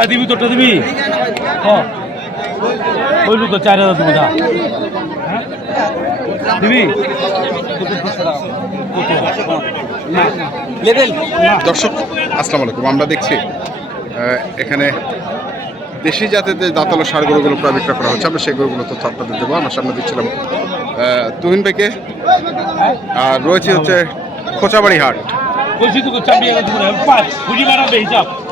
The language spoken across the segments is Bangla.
তা দিবি তোরটা দিবি? হ্যাঁ হইলু তো চার হাজার তুমি হ্যাঁ? দিবি? দর্শক আসসালামু আলাইকুম। আমরা দেখছি এখানে দেশি জাতের যে দাঁতালো সার গরুগুলো প্রায় বিক্রয় করা হচ্ছে আমরা সেই গরুগুলো তথ্য আপনাদের দেবো। আমার সামনে দেখছিলাম আহ, তুহিন ভাইকে। আর রয়েছে হচ্ছে খোঁচাবাড়ি হাট।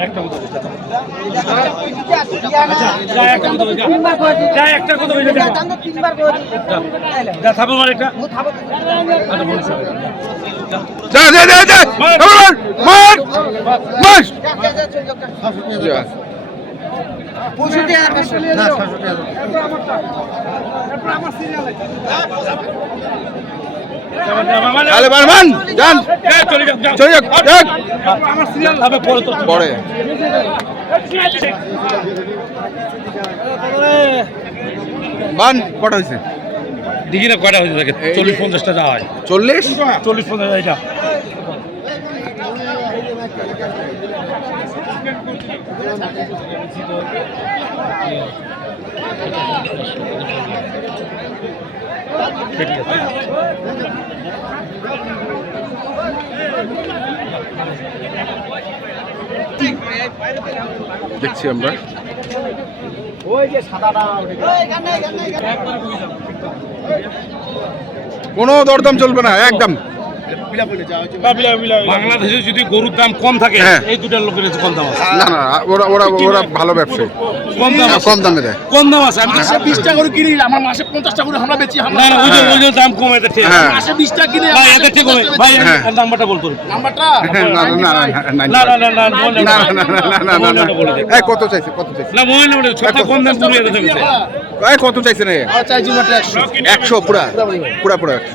একটা কথা যা একটা কথা বলে যা যা থাপো মার একটা। আচ্ছা, যা যা যা যা। মার। মার। মার। আমার সিরিয়ালে পড়ে। বান কটা হয়েছে? দিঘিরা কটা হয়েছে চল্লিশ পঞ্চাশটা যা হয়। চল্লিশ? চল্লিশ পঞ্চাশ এটা দেখছি আমরা। কোনো দরদাম চলবে না একদম। বাংলাদেশে যদি গরুর দাম কম থাকে হ্যাঁ। এই দুটার লোকের কম দাম আছে না না ওরা ওরা ওরা ভালো ব্যবসায়ী কম দাম কম দামে দেয় কম দাম আছে আমি তো- বিশটা করে কিনি আমার মাসে পঞ্চাশটা করে আমরা বেচি না না ওই যে ওই যে দাম কম এটা ঠিক হ্যাঁ। মাসে বিশটা কিনে ভাই এটা ঠিক হবে ভাই হ্যাঁ। নাম্বারটা বলতো নাম্বারটা না না না না না না না না না না না না না না। এই কত চাইছে কত চাইছে না মোবাইল নাম্বার সবচেয়ে কম দাম তুমি এটা দেবে এই কত চাইছে চাইছি মাত্র একশো একশো পুরা পুরা পুরা একশো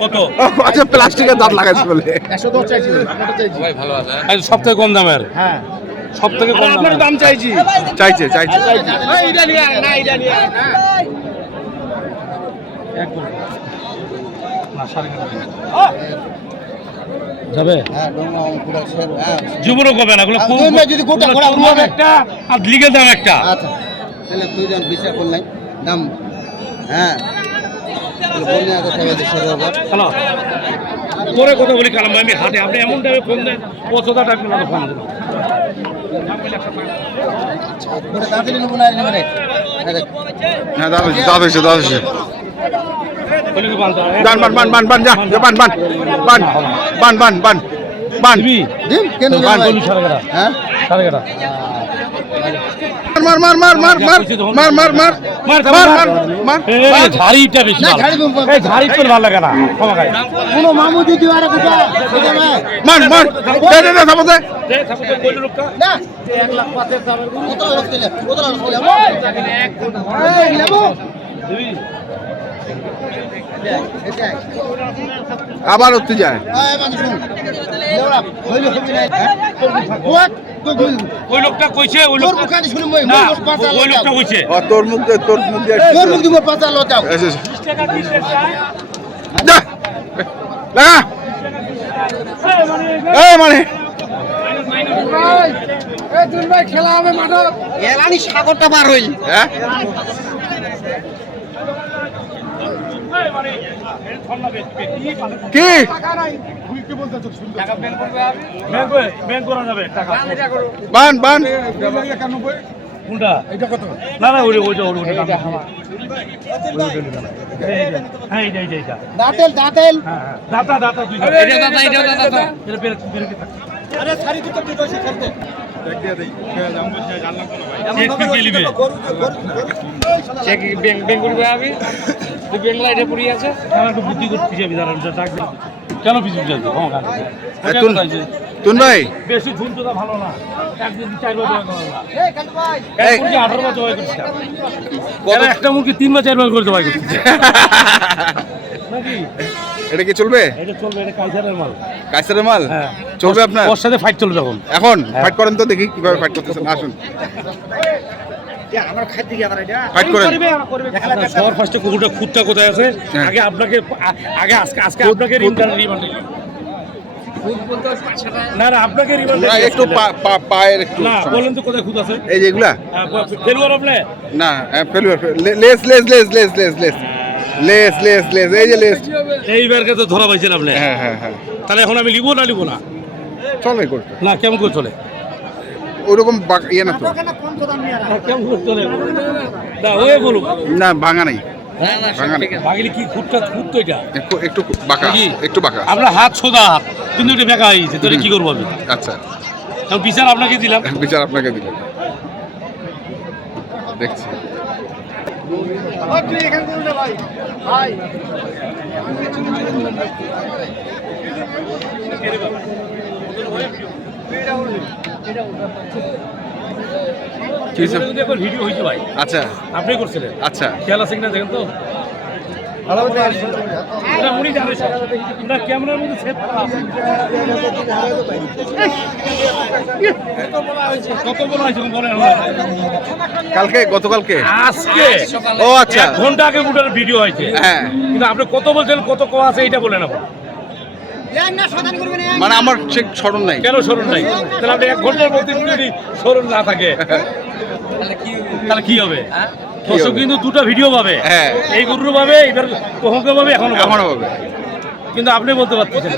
কত প্লাস্টিকের দাঁত লাগাইছে বলে। সব থেকে কম দামের? হ্যাঁ। সব থেকে কম দাম চাইছি। চাইছে চাইছে। যাবে? যুবরও কবে না? যদি একটা আর লিগে দাম একটা। আচ্ছা। তাহলে দুইজন বিচার করলাই দাম হ্যাঁ পরে কথা বলি কালাম আমি হাতে আপনি এমন টাইমে ফোন দেন পচতা টাইম ফোন দেবেন হ্যাঁ দাবি বান বান বান বান যা বান বান বান বান বান বান বান কেন সাড়ে হ্যাঁ মার মার মার মার মার মার মার মার মার, মার মার, মার ঝাড়িটা বেশি এই ঝাড়ি তোর ভালো লাগে না ক্ষমা খাই কোনো মামু দিদি আরে কোথা কোথা ভাই মার মার দে দে দে থামো দে দে, তারপর কইলো লোকটা। না এক লাখ পাঁচের দামের কত লাখ দিলে কত লাখ দিলে এই নেব দিবি? আবার উঠতে যায় ওই লোকটা কইছে ওই লোক না ওই লোকটা কইছে। তোর মুখ দিয়ে তোর মুখ দিয়ে আচ্ছা। মানে। এই দুন খেলা হবে। হ্যাঁ? মানে, কি? বান বান। কোনটা? এটা এটা দাঁতা আছে? বুদ্ধি করতে যাবি দাঁড়ান ডাক কেন তুন ভাই। বেশি তো ভালো না। একটা তিনবার চারবার এটা কি চলবে? মাল। চলবে আপনার? ওর সাথে ফাইট চলবে এখন? এখন ফাইট করেন তো দেখি কীভাবে ফাইট করতেছেন। আসুন। ফাইট করেন। সবার ফার্স্টে কুকুরটা খুঁতটা কোথায় আছে? হ্যাঁ। আগে আপনাকে আগে আজকে আজকে আপনাকে রিমান্ড রিমান্ড। না না আপনাকে রিমান্ড একটু পা- পা- পায়ের একটু না বলেন তো কোথায় খুঁত আছে? এই যে এগুলা? ফেলুয়ার আপনি না ফেলুয়ার লেস লেস লেস লেস লেস লেস। লেস লেস লেস এই যে লেস। এইবারকে তো ধরা পাইছেন আপনি। হ্যাঁ হ্যাঁ হ্যাঁ। তাহলে এখন আমি লিবো না লিবো না? চলে না কেমন করে চলে? ওরকম ইয়ে না তো। হ্যাঁ, না ভাঙা নাই। একটু বাঁকা একটু বাঁকা আপনার হাত সোজা হাত কিন্তু এটা বেঁকা তাহলে কি করব আমি? আচ্ছা। বিচার আপনাকে দিলাম। বিচার আপনাকে দিলাম। দেখছি। ভিডিও হয়েছে ভাই। আচ্ছা। আপনি করছিলেন? আচ্ছা। খেয়াল আছে কিনা দেখেন তো। ক্যামেরার মধ্যে সেভ করা আছে। কত বলা হয়েছে বলেন কালকে? গতকালকে? আজকে? ও আচ্ছা। ঘণ্টা আগে ভিডিও হয়েছে। হ্যাঁ। কিন্তু আপনি কত বলছেন কত ক আছে এটা বলেন এখন না সদান করবেন মানে আমার ঠিক স্মরণ নাই। কেন স্মরণ নাই? তাহলে আপনি এক ঘণ্টার মধ্যে যদি স্মরণ না থাকে। তাহলে কি হবে? দর্শক কিন্তু দুটো ভিডিও পাবে। হ্যাঁ। এই গরুর পাবে এবার কখনকে পাবে এখনও পাবে। হবে কিন্তু আপনি বলতে পারতেছেন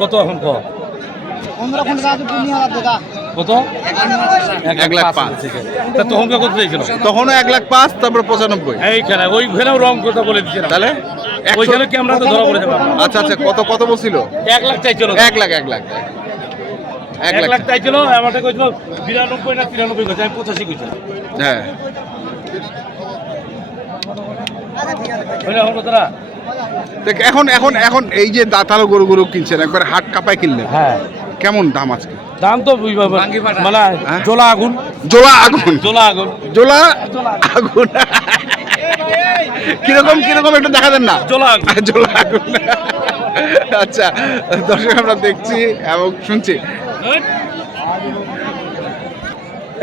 কত এখন ক? পনেরো ঘণ্টা কত? এক লাখ পাঁচ। তা তখনকে কত চাইছিল তখনও এক লাখ পাঁচ তারপরে পঁচানব্বই। এইখানে ওইখানেও রং কথা বলে দিচ্ছিলাম তাহলে ওইখানে ক্যামেরা তো ধরা পড়ে যাবে আচ্ছা আচ্ছা কত কত বলছিল? এক লাখ চাইছিল। এক লাখ এক লাখ। এক লাখ। চাইছিল আমাকে কইছিল বিরানব্বই না তিরানব্বই কইছে আমি পঁচাশি কইছি। হ্যাঁ। এখন এখন এখন এই যে দাঁতালো গরু গরু কিনছেন একবার হাট কাপায় কিনলেন। হ্যাঁ। কেমন দাম আজকে? দাম তো মানে হ্যাঁ? জোলা আগুন। জোলা আগুন। জোলা আগুন। জোলা আগুন। কীরকম কীরকম একটু দেখা দেন না? জোলা জোলা আগুন। আচ্ছা দর্শক আমরা দেখছি এবং শুনছি।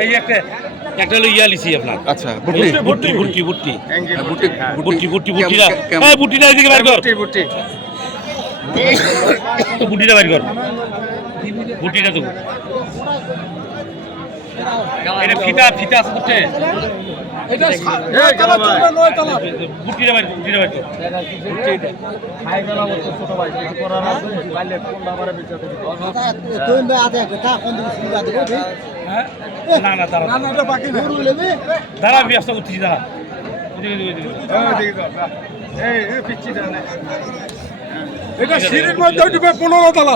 এই একটা একটা হলো ইয়া লিছি আপনার। আচ্ছা বুট্টি বুটি এই এদিকে কর। বাইর কর। গুটিটা দেবো এটা ফিতা ফিতা আছে বুঝছে এটা কালা কালা বুটিটা না দাঁড়া না। দাঁড়া পনেরো তালা।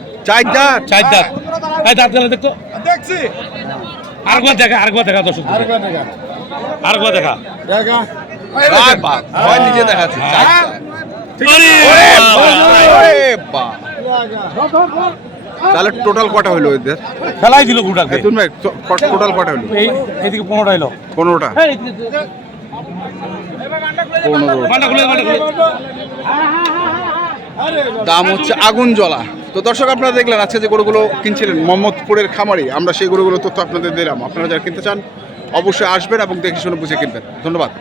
চার দাঁত চার দাঁত এই দাঁত গেলে দেখতো। দেখছি। আরেকবার দেখা আরেকবার দেখা দর্শক। আরেকবার দেখা। আর বাপ, হয় নিজে দেখাচ্ছে। বাবা! তাহলে টোটাল কটা হলো এদের? খেলাই দিল টোটাল কটা হলো এই এদিকে পনেরোটা এলো। পনেরোটা। পনেরো। মান্ডা খুলে খুলে। দাম হচ্ছে আগুন জ্বলা। তো দর্শক, আপনারা দেখলেন আজকে যে গরুগুলো কিনছিলেন, মোহাম্মদপুরের খামারি, আমরা সেই গরুগুলো তথ্য আপনাদের দিলাম। আপনারা যারা কিনতে চান, অবশ্যই আসবেন এবং দেখে শুনে বুঝে কিনবেন। ধন্যবাদ।